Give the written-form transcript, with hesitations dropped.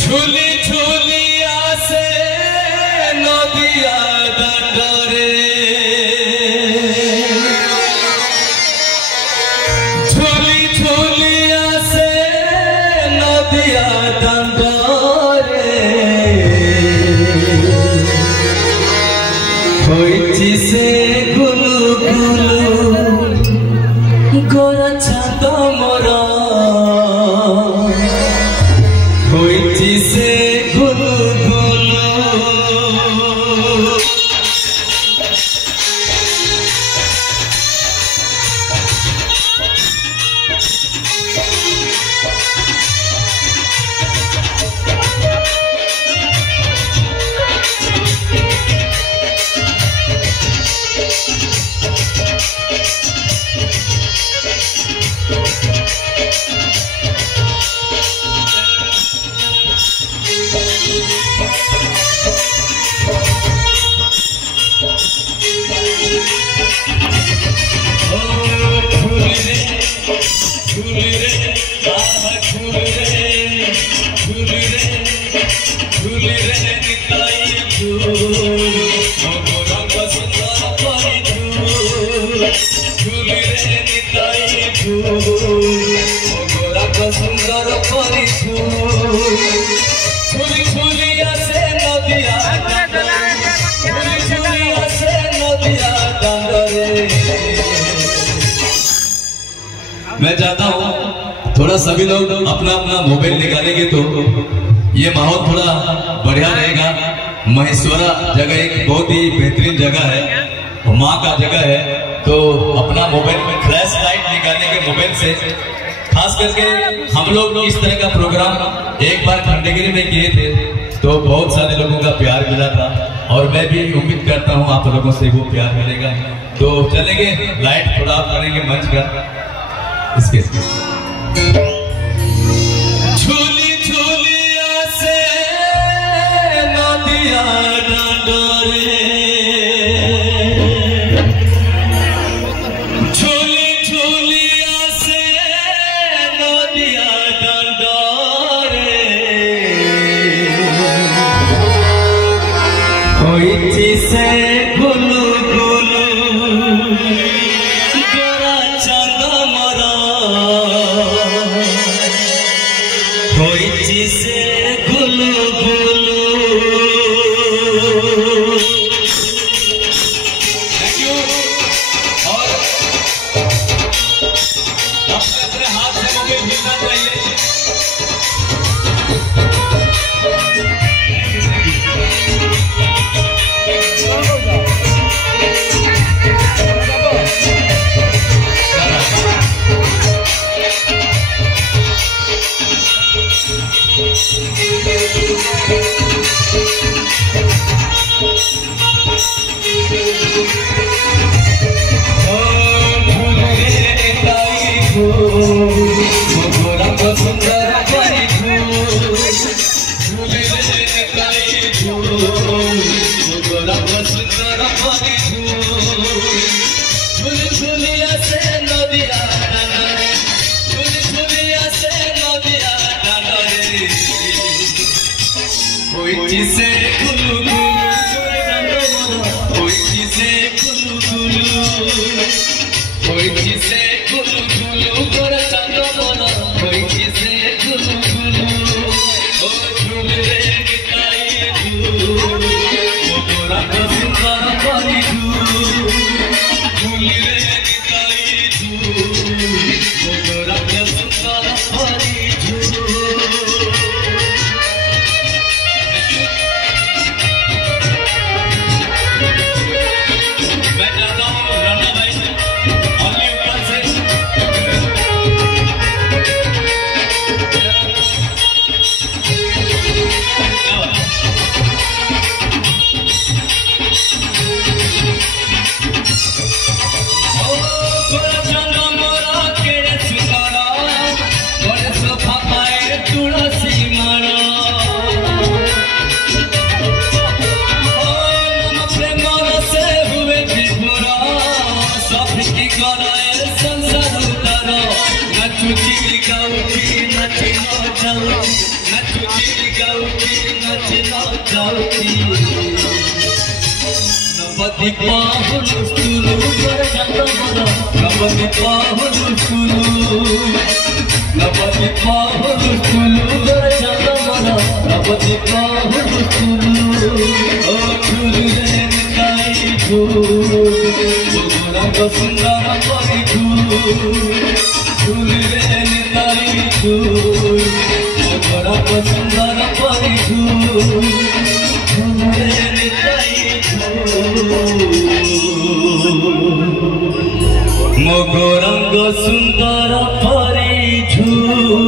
झुली झुली आसे नदिया दांडरे झुली झुली आसे नदिया दांडरे होइची से गुलु गुलु गोरा चांद मोरा होइची से गुलु गुलु मैं चाहता हूँ थोड़ा सभी लोग अपना अपना मोबाइल निकालेंगे तो ये माहौल थोड़ा बढ़िया रहेगा। महेश्वरा जगह एक बहुत ही बेहतरीन जगह है, माँ का जगह है, तो अपना मोबाइल में फ्लैश लाइट निकालेंगे मोबाइल से। खास करके हम लोग इस तरह का प्रोग्राम एक बार खंडगिरी में किए थे तो बहुत सारे लोगों का प्यार मिला था और मैं भी उम्मीद करता हूँ आप लोगों से वो प्यार मिलेगा। तो चलेंगे, लाइट थोड़ा आप करेंगे मंच का इसके झूली झूली आसे नदिया दांडरे झूली झूली आसे नदिया दांडरे होइची से गुलु गुलु गोरा चांद मोरा होइची से गुलु गुलु। Thank you. और अपने हाथ से मोबाइल हिलना चाहिए। जिसे गुलु गुलु होइची से गुलु गुलु होइची से गुलु गुलु गोरा चांद मोरा होइची से गुलु गुलु ओ झूल रे निताई झूल ओ गोरा सुंदर परी झूल रे निताई झूल ओ गोरा सुंदर परी झूल। जाऊची नचना जाऊची नपति पाहुल सुनु कर चंद्रमा नपति पाहुल सुनु नपति पाहुल सुनु कर चंद्रमा नपति पाहुल सुनु ओ झूलू रे निताई झूलू रंग सुंदर परी झूलू रे निताई झूलू रंग सुंदर परी झूलू रे निताई मोगो रंग सुंदर परी झूलू।